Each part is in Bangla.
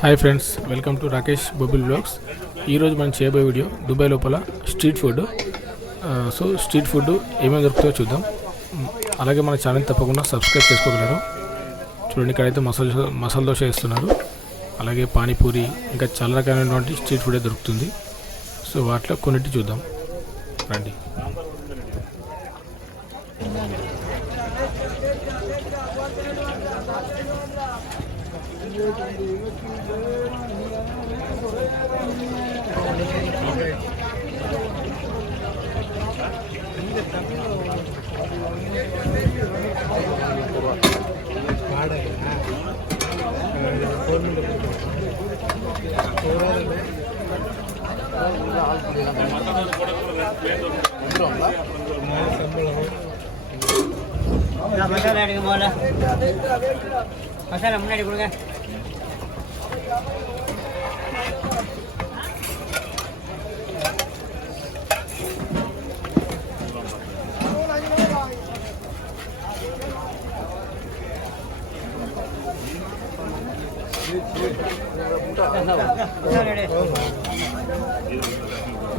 Hi friends, welcome to Rakesh Bobil blogs. ఈరోజు మనం చేయబోయే వీడియో దుబాయ్ లోపల street food. So street food ఏమేమి దొరుకుతుందో చూద్దాం. అలాగే మన ఛానల్ తప్పకుండా సబ్స్క్రైబ్ చేసుకోగలరు. చూడండి, ఇక్కడైతే మసాలా దోశ వేస్తున్నారు. అలాగే పానీపూరి, ఇంకా చాలా రకాలైనటువంటి స్ట్రీట్ ఫుడే దొరుకుతుంది. సో వాటిలో కొన్నిటి చూద్దాం రండి. மசாலா எடுக்க போல மசாலா முன்னாடி கொடுங்க.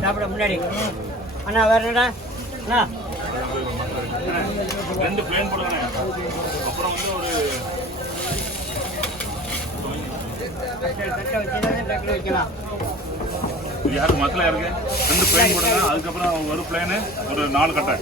சாப்பிட முன்னாடி அண்ணா வரணுடா அண்ணா. ரெண்டு பிளேன் போடுங்க. அப்புறம் வந்து ஒரு யாருக்கு மத்தல யாருக்கு ரெண்டு பிளேன் போடுங்க. அதுக்கப்புறம் ஒரு பிளேனு ஒரு 4 கட்டை.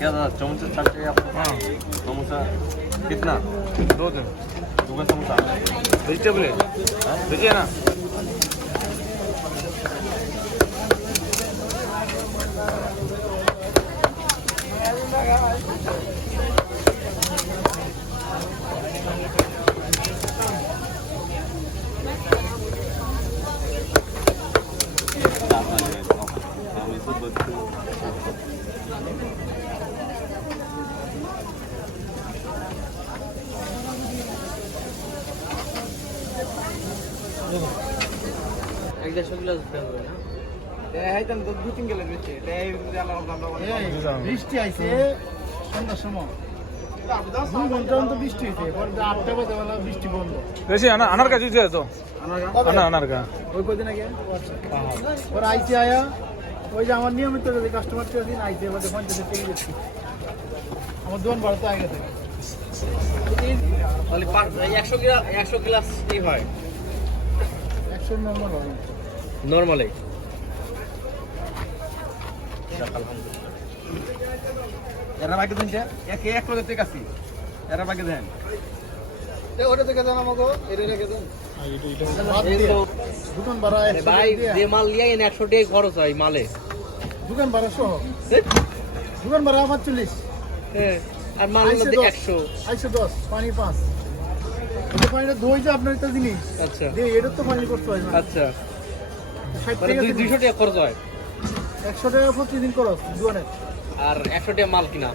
क्या था समोसा चाट चाहिए आपको? हाँ समोसा कितना? 2 दिन 2 का समोसा वेजिटेबल है, देखिए ना. বৃষ্টি আইছে সন্ধ্যার সময় 2 ঘন্টা অন্তর বৃষ্টি হয়েছে, 8টা বাজে বেলা বৃষ্টি বন্ধ। అన్నారు కదా చూసేదో అన్నారు కదా ওই কদিন আগে ওর আইসি আয়া, ওই যে আমার নিয়মিত যদি কাস্টমার কেউ দিন আইসে এবার 50 টাকা দিচ্ছি। আমার দোকান বাড়তে আগে থেকে 100 গ্লাস কি হয় 100 নম্বর হয় নরমালি? এরা বাকি দিন এক লোকের থেকে আসি, এরা বাকি দেন ওটা থেকে দেন আমাকে, এটা রেখে দেন। দোকান ভাড়া ভাই যে মাল নিয়ে 100 টাকা খরচ হয় মালে, দোকান ভাড়া সহ দোকান ভাড়া 45। হ্যাঁ, আর মাল 100। 110 পানি 5। এটা পানিটা ধুই যে আপনার একটা জিনিস। আচ্ছা, এটা তো পানি করতে হয় না। আচ্ছা, 60 মানে টাকা 200 টাকা খরচ হয় 100 টাকা প্রতিদিন খরচ দোকানে। আর 100 টাকা মাল কিনা।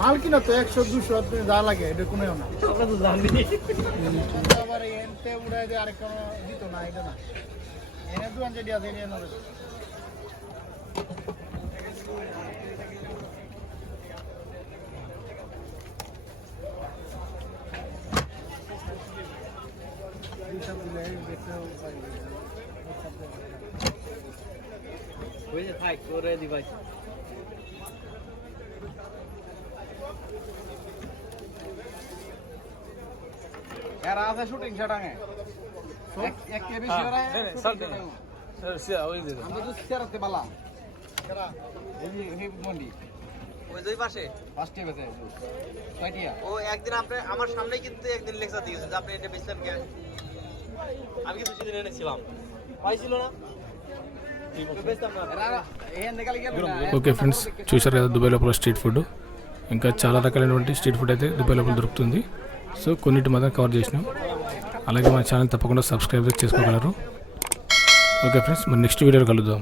মাল কিনা তো 100 200 আপনি যা লাগে এটা কোনো না। আমরা তো জানি আবার এনতে উড়াই দিয়ে আরেক কোনো দিত না, এটা না। এনে দোকান যেটি আছে এনে নেবে। ওই যে থাক করে দি ভাই। यार आज है शूटिंग शटांगे एक के भी शेयर है सर वही दे हम तो शेयर ते बाला करा ये मंडी ওই দুই পাশে ফার্স্টে বেঁচে কয়টিয়া ও একদিন আপনি আমার সামনে কিন্তু একদিন লেকচার দিয়েছে যে আপনি এটা বেচলেন কেন আমি কিন্তু সেদিন এনেছিলাম পাইছিল না বেচতাম না ఓకే ఫ్రెండ్స్, చూశారు కదా దుబాయ్ లోపల స్ట్రీట్ ఫుడ్. ఇంకా చాలా రకాలైనటువంటి స్ట్రీట్ ఫుడ్ అయితే దుబాయ్ లోపల దొరుకుతుంది. సో కొన్నిటి మాత్రం కవర్ చేసినాం. అలాగే మన ఛానల్ తప్పకుండా సబ్స్క్రైబ్ చేసుకోగలరు. ఓకే ఫ్రెండ్స్, మరి నెక్స్ట్ వీడియోలో కలుద్దాం.